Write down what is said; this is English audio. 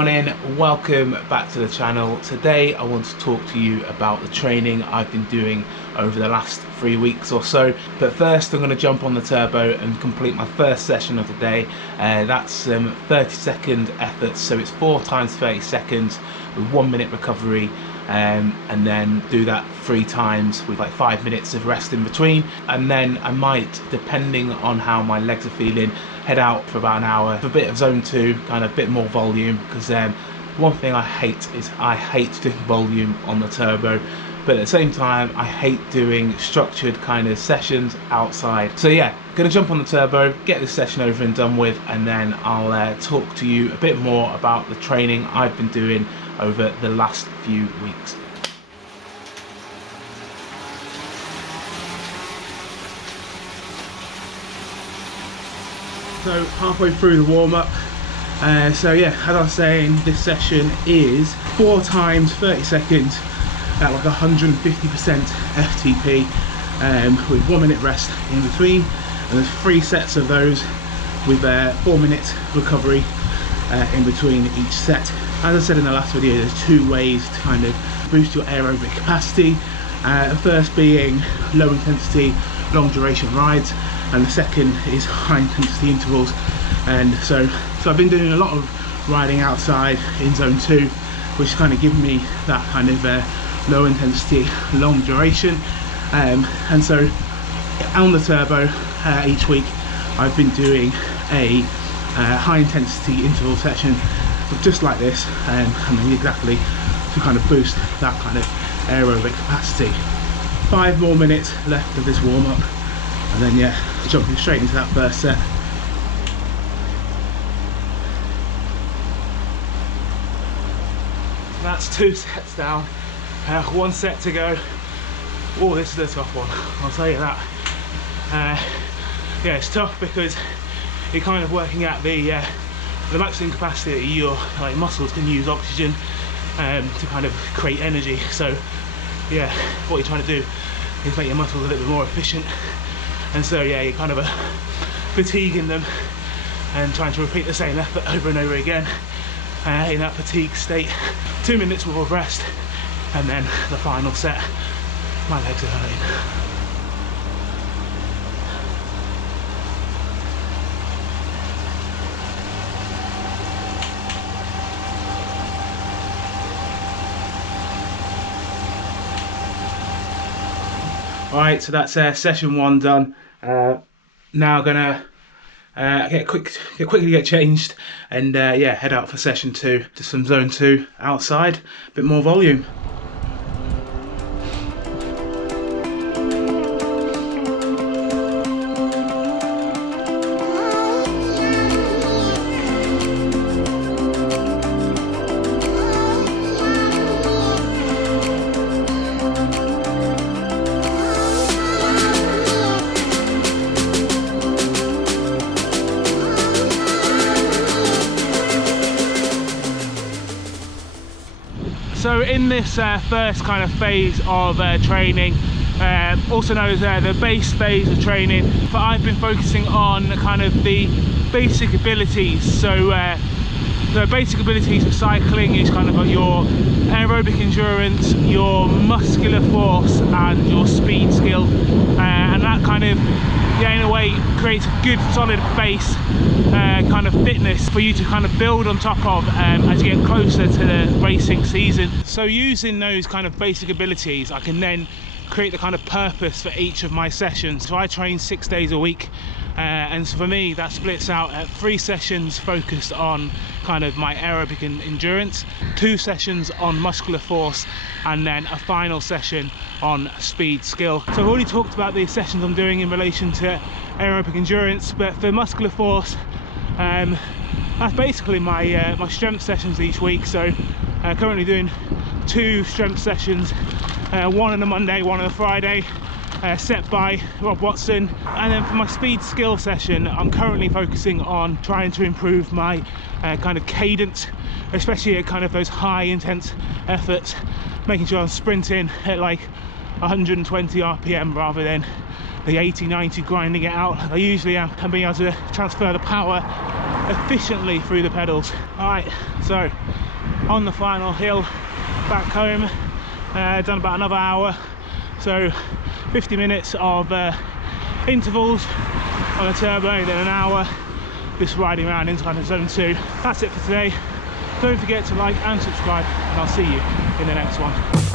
morning, welcome back to the channel. Today I want to talk to you about the training I've been doing over the last 3 weeks or so. But first I'm going to jump on the turbo and complete my first session of the day. That's some 30-second efforts, so it's 4 times 30 seconds with 1 minute recovery, and then do that 3 times with like 5 minutes of rest in between. And then I might, depending on how my legs are feeling, head out for about an hour for a bit of zone 2, kind of a bit more volume, because one thing I hate is I hate doing volume on the turbo, but at the same time I hate doing structured kind of sessions outside. So yeah, gonna jump on the turbo, get this session over and done with, and then I'll talk to you a bit more about the training I've been doing over the last few weeks. So halfway through the warm-up, so yeah, as I was saying, this session is 4 times 30 seconds at like 150% FTP, with 1 minute rest in between, and there's 3 sets of those with 4 minutes recovery in between each set. As I said in the last video, there's 2 ways to kind of boost your aerobic capacity. First being low intensity, long duration rides, and the second is high intensity intervals. And so I've been doing a lot of riding outside in zone 2, which kind of given me that kind of low intensity, long duration. And so on the turbo each week I've been doing a high intensity interval session just like this, and then exactly to kind of boost that kind of aerobic capacity. 5 more minutes left of this warm-up, and then yeah, jumping straight into that first set. That's 2 sets down, 1 set to go. Oh, this is a tough one, I'll tell you that. Yeah, it's tough because you're kind of working at the maximum capacity that your muscles can use oxygen to kind of create energy. So yeah, what you're trying to do is make your muscles a little bit more efficient, and so yeah, you're kind of fatiguing them and trying to repeat the same effort over and over again in that fatigue state. 2 minutes worth of rest, and then the final set. My legs are hurting. Alright, so that's session 1 done. Now gonna quickly get changed and yeah, head out for session 2, to some zone 2 outside, a bit more volume. So in this first kind of phase of training, also known as the base phase of training, but I've been focusing on kind of the basic abilities. So the basic abilities of cycling is kind of your aerobic endurance, your muscular force, and your speed skill, and that kind of, yeah, in a way creates a good solid base kind of fitness for you to kind of build on top of as you get closer to the racing season. So using those kind of basic abilities, I can then create the kind of purpose for each of my sessions. So I train 6 days a week, and so for me that splits out at 3 sessions focused on kind of my aerobic endurance, 2 sessions on muscular force, and then a final session on speed skill. So I've already talked about the sessions I'm doing in relation to aerobic endurance, but for muscular force, that's basically my my strength sessions each week. So currently doing 2 strength sessions, one on a Monday, one on a Friday, set by Rob Watson. And then for my speed skill session, I'm currently focusing on trying to improve my kind of cadence, especially at kind of those high intense efforts, making sure I'm sprinting at like 120 RPM rather than the 80-90 grinding it out I usually am, and being able to transfer the power efficiently through the pedals. All right, so on the final hill back home, done about another hour, so 50 minutes of intervals on a turbo, then an hour just riding around inside of zone 2. That's it for today. Don't forget to like and subscribe, and I'll see you in the next one.